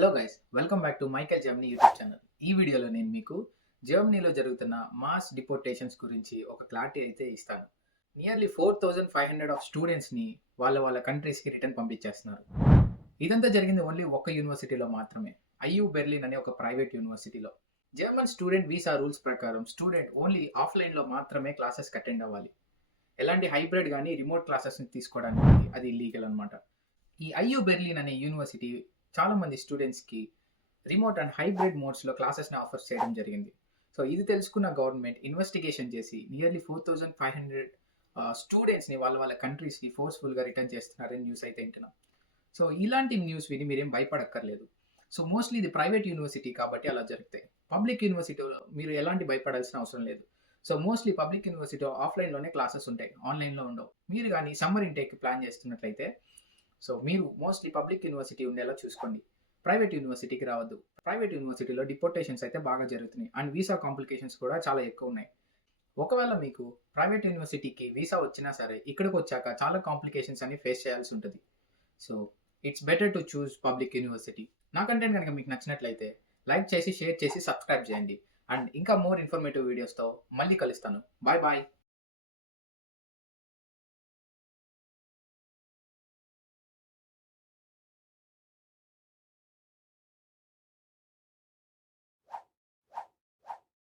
Hello guys, welcome back to Michael Germany YouTube channel. ఈ వీడియోలో నేను మీకు జర్మనీలో జరుగుతున్న మాస్ డిపోర్టేషన్స్ గురించి ఒక క్లారిటీ అయితే ఇస్తాను. నియర్లీ 4500 ఆఫ్ స్టూడెంట్స్ని వాళ్ళ కంట్రీస్కి రిటర్న్ పంపించేస్తున్నారు. ఇదంతా జరిగింది ఓన్లీ ఒక్క యూనివర్సిటీలో మాత్రమే, ఐయు బెర్లిన్ అనే ఒక ప్రైవేట్ యూనివర్సిటీలో. జర్మన్ స్టూడెంట్ వీసా రూల్స్ ప్రకారం స్టూడెంట్ ఓన్లీ ఆఫ్లైన్లో మాత్రమే క్లాసెస్కి అటెండ్ అవ్వాలి. ఎలాంటి హైబ్రిడ్ కానీ రిమోట్ క్లాసెస్ని తీసుకోవడానికి అది ఇల్లీగల్ అనమాట. ఈ ఐయు బెర్లిన్ అనే యూనివర్సిటీ చాలా మంది స్టూడెంట్స్కి రిమోట్ అండ్ హైబ్రిడ్ మోడ్స్లో క్లాసెస్ని ఆఫర్ చేయడం జరిగింది. సో ఇది తెలుసుకున్న గవర్నమెంట్ ఇన్వెస్టిగేషన్ చేసి నియర్లీ 4500 స్టూడెంట్స్ని వాళ్ళ కంట్రీస్కి ఫోర్స్ఫుల్గా రిటర్న్ చేస్తున్నారని న్యూస్ అయితే వింటున్నాం. సో ఇలాంటి న్యూస్ విని మీరేం భయపడక్కర్లేదు. సో మోస్ట్లీ ఇది ప్రైవేట్ యూనివర్సిటీ కాబట్టి అలా జరుగుతాయి. పబ్లిక్ యూనివర్సిటీలో మీరు ఎలాంటి భయపడాల్సిన అవసరం లేదు. సో మోస్ట్లీ పబ్లిక్ యూనివర్సిటీలో ఆఫ్లైన్లోనే క్లాసెస్ ఉంటాయి, ఆన్లైన్లో ఉండవు. మీరు కానీ సమ్మర్ ఇంటేక్ ప్లాన్ చేస్తున్నట్లయితే సో మీరు మోస్ట్లీ పబ్లిక్ యూనివర్సిటీ ఉండేలా చూసుకోండి. ప్రైవేట్ యూనివర్సిటీకి రావద్దు. ప్రైవేట్ యూనివర్సిటీలో డిపోర్టేషన్స్ అయితే బాగా జరుగుతున్నాయి అండ్ వీసా కాంప్లికేషన్స్ కూడా చాలా ఎక్కువ ఉన్నాయి. ఒకవేళ మీకు ప్రైవేట్ యూనివర్సిటీకి వీసా వచ్చినా సరే ఇక్కడికి వచ్చాక చాలా కాంప్లికేషన్స్ అని ఫేస్ చేయాల్సి ఉంటుంది. So it's better to choose public university. నా కంటెంట్ కనుక మీకు నచ్చినట్లయితే లైక్ చేసి, షేర్ చేసి, సబ్స్క్రైబ్ చేయండి. అండ్ ఇంకా మోర్ ఇన్ఫర్మేటివ్ వీడియోస్తో మళ్ళీ కలుస్తాను. Bye bye.